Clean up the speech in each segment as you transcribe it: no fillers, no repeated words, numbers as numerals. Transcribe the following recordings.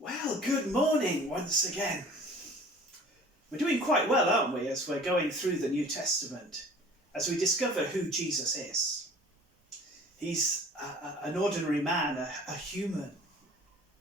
Well, good morning once again. We're doing quite well, aren't we, as we're going through the New Testament, as we discover who Jesus is. He's an ordinary man, a human,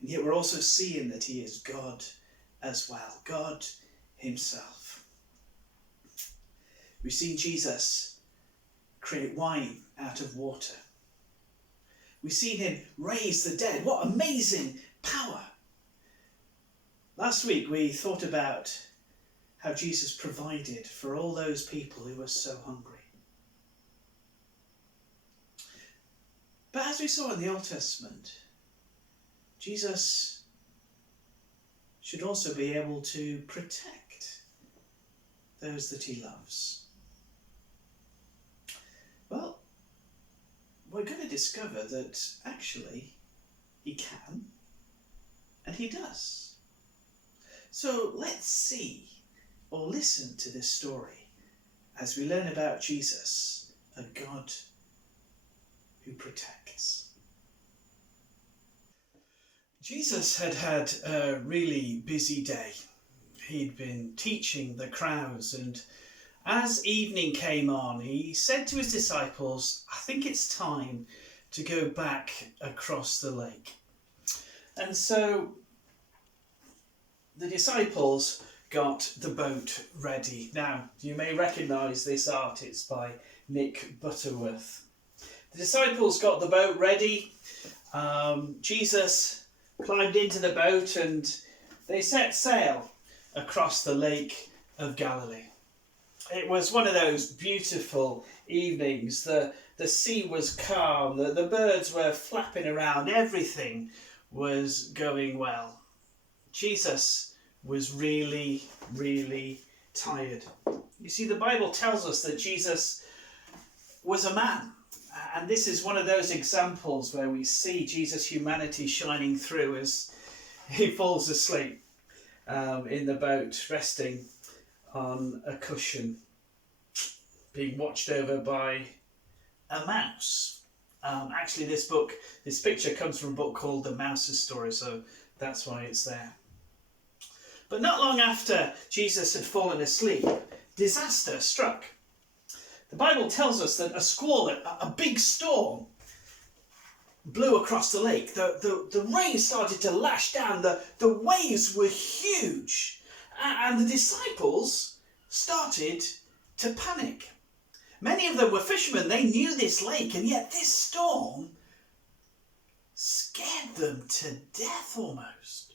and yet we're also seeing that he is God as well, God himself. We've seen Jesus create wine out of water. We've seen him raise the dead. What amazing power! Last week we thought about how Jesus provided for all those people who were so hungry. But as we saw in the Old Testament, Jesus should also be able to protect those that he loves. Well, we're going to discover that actually he can and he does. So let's see or listen to this story as we learn about Jesus, a God who protects. Jesus had had a really busy day. He'd been teaching the crowds, and as evening came on, he said to his disciples, I think it's time to go back across the lake. And so the disciples got the boat ready. Now, you may recognise this art. It's by Nick Butterworth. The disciples got the boat ready. Jesus climbed into the boat and they set sail across the Lake of Galilee. It was one of those beautiful evenings. The sea was calm. The birds were flapping around. Everything was going well. Jesus was really, really tired. You see, the Bible tells us that Jesus was a man. And this is one of those examples where we see Jesus' humanity shining through as he falls asleep in the boat, resting on a cushion, being watched over by a mouse. Actually, this picture comes from a book called The Mouse's Story, so that's why it's there. But not long after Jesus had fallen asleep, disaster struck. The Bible tells us that a squall, a big storm, blew across the lake. The rain started to lash down. The waves were huge. And the disciples started to panic. Many of them were fishermen. They knew this lake, and yet this storm scared them to death almost.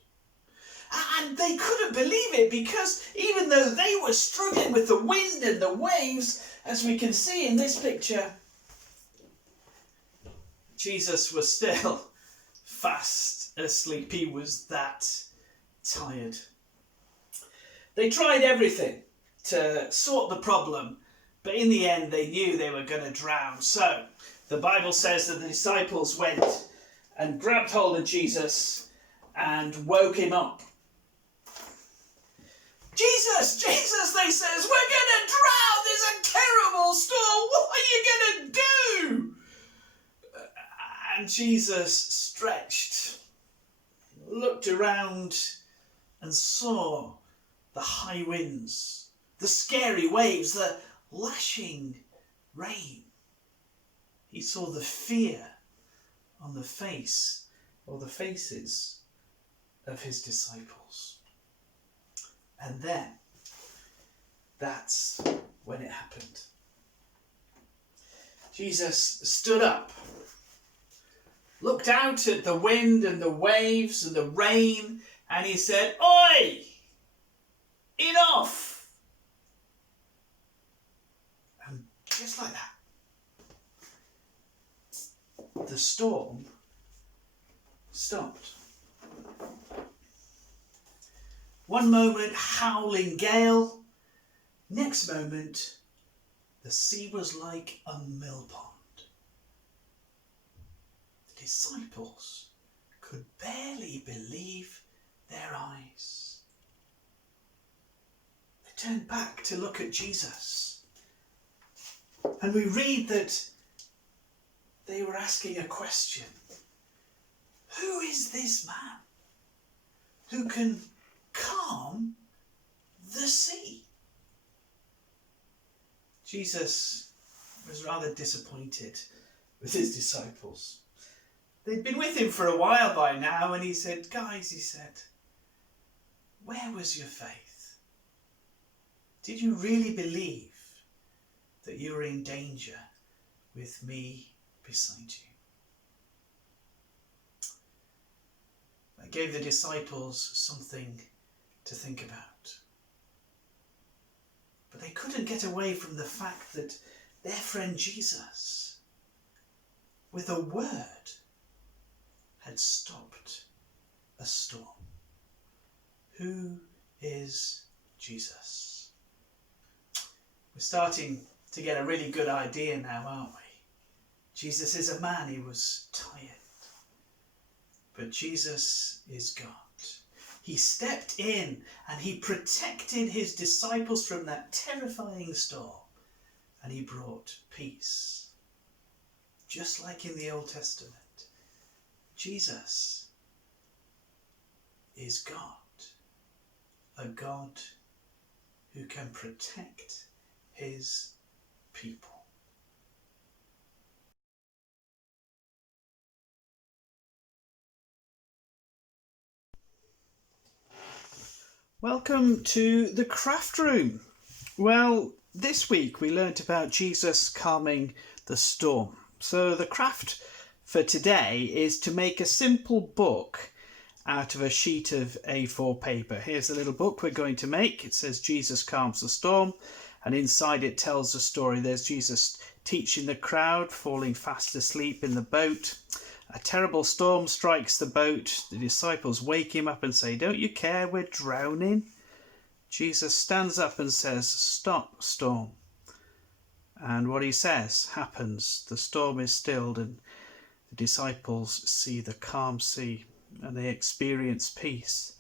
And they couldn't believe it, because even though they were struggling with the wind and the waves, as we can see in this picture, Jesus was still fast asleep. He was that tired. They tried everything to sort the problem, but in the end they knew they were going to drown. So the Bible says that the disciples went and grabbed hold of Jesus and woke him up. Jesus, they says, we're going to drown. There's a terrible storm. What are you going to do? And Jesus stretched, looked around and saw the high winds, the scary waves, the lashing rain. He saw the fear on the face or the faces of his disciples. And then, that's when it happened. Jesus stood up, looked out at the wind and the waves and the rain, and he said, Oi! Enough! And just like that, the storm stopped. One moment, howling gale. Next moment, the sea was like a mill pond. The disciples could barely believe their eyes. They turned back to look at Jesus. And we read that they were asking a question. Who is this man? who can calm the sea. Jesus was rather disappointed with his disciples. They'd been with him for a while by now, and he said, guys, he said, where was your faith? Did you really believe that you were in danger with me beside you? That gave the disciples something to think about. But they couldn't get away from the fact that their friend Jesus, with a word, had stopped a storm. Who is Jesus? We're starting to get a really good idea now, aren't we? Jesus is a man, he was tired. But Jesus is God. He stepped in and he protected his disciples from that terrifying storm. And he brought peace. Just like in the Old Testament. Jesus is God. A God who can protect his people. Welcome to the craft room. Well, this week we learnt about Jesus calming the storm. So the craft for today is to make a simple book out of a sheet of A4 paper. Here's a little book we're going to make. It says Jesus calms the storm, and inside it tells the story. There's Jesus teaching the crowd, falling fast asleep in the boat. A terrible storm strikes the boat. The disciples wake him up and say, "Don't you care? We're drowning." Jesus stands up and says, "Stop, storm." And what he says happens. The storm is stilled and the disciples see the calm sea and they experience peace.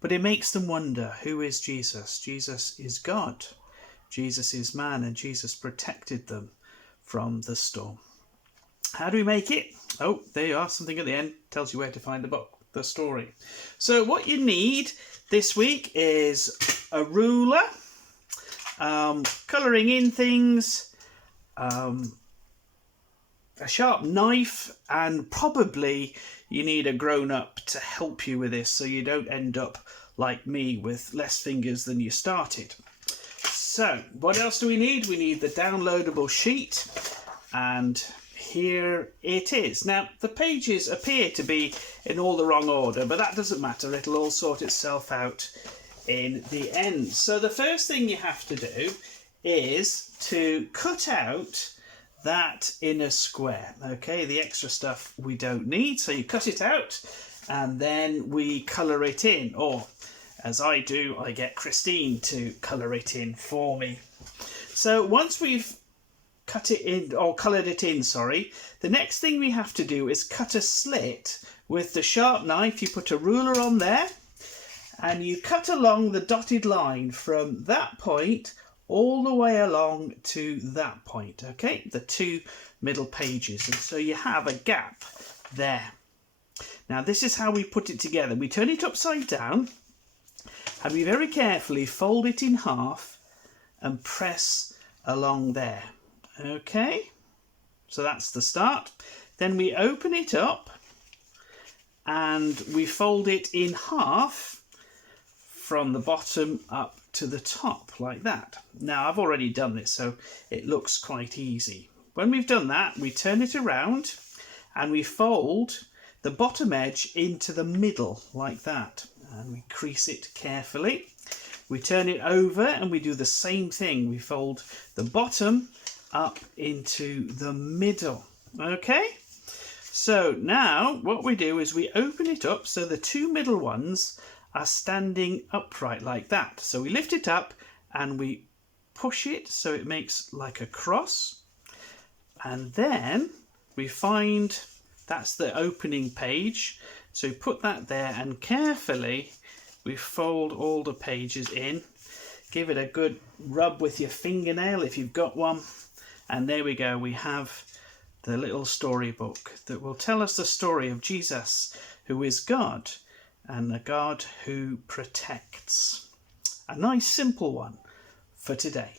But it makes them wonder, who is Jesus? Jesus is God. Jesus is man, and Jesus protected them from the storm. How do we make it? Oh, there you are. Something at the end tells you where to find the book, the story. So what you need this week is a ruler, colouring in things, a sharp knife, and probably you need a grown-up to help you with this so you don't end up like me with less fingers than you started. So what else do we need? We need the downloadable sheet, and here it is. Now the pages appear to be in all the wrong order, but that doesn't matter. It'll all sort itself out in the end. So the first thing you have to do is to cut out that inner square. Okay, the extra stuff we don't need, so you cut it out and then we colour it in, or as I do, I get Christine to colour it in for me. So once we've cut it in, or coloured it in, sorry, the next thing we have to do is cut a slit with the sharp knife. You put a ruler on there and you cut along the dotted line from that point all the way along to that point, okay, the two middle pages, and so you have a gap there. Now this is how we put it together. We turn it upside down and we very carefully fold it in half and press along there. Okay, so that's the start. Then we open it up and we fold it in half from the bottom up to the top like that. Now I've already done this, so it looks quite easy. When we've done that, we turn it around and we fold the bottom edge into the middle like that, and we crease it carefully. We turn it over and we do the same thing. We fold the bottom up into the middle. Okay, so now what we do is we open it up so the two middle ones are standing upright like that. So we lift it up and we push it so it makes like a cross, and then we find that's the opening page, so we put that there and carefully we fold all the pages in. Give it a good rub with your fingernail if you've got one, and there we go. We have the little storybook that will tell us the story of Jesus, who is God and a God who protects. A nice simple one for today.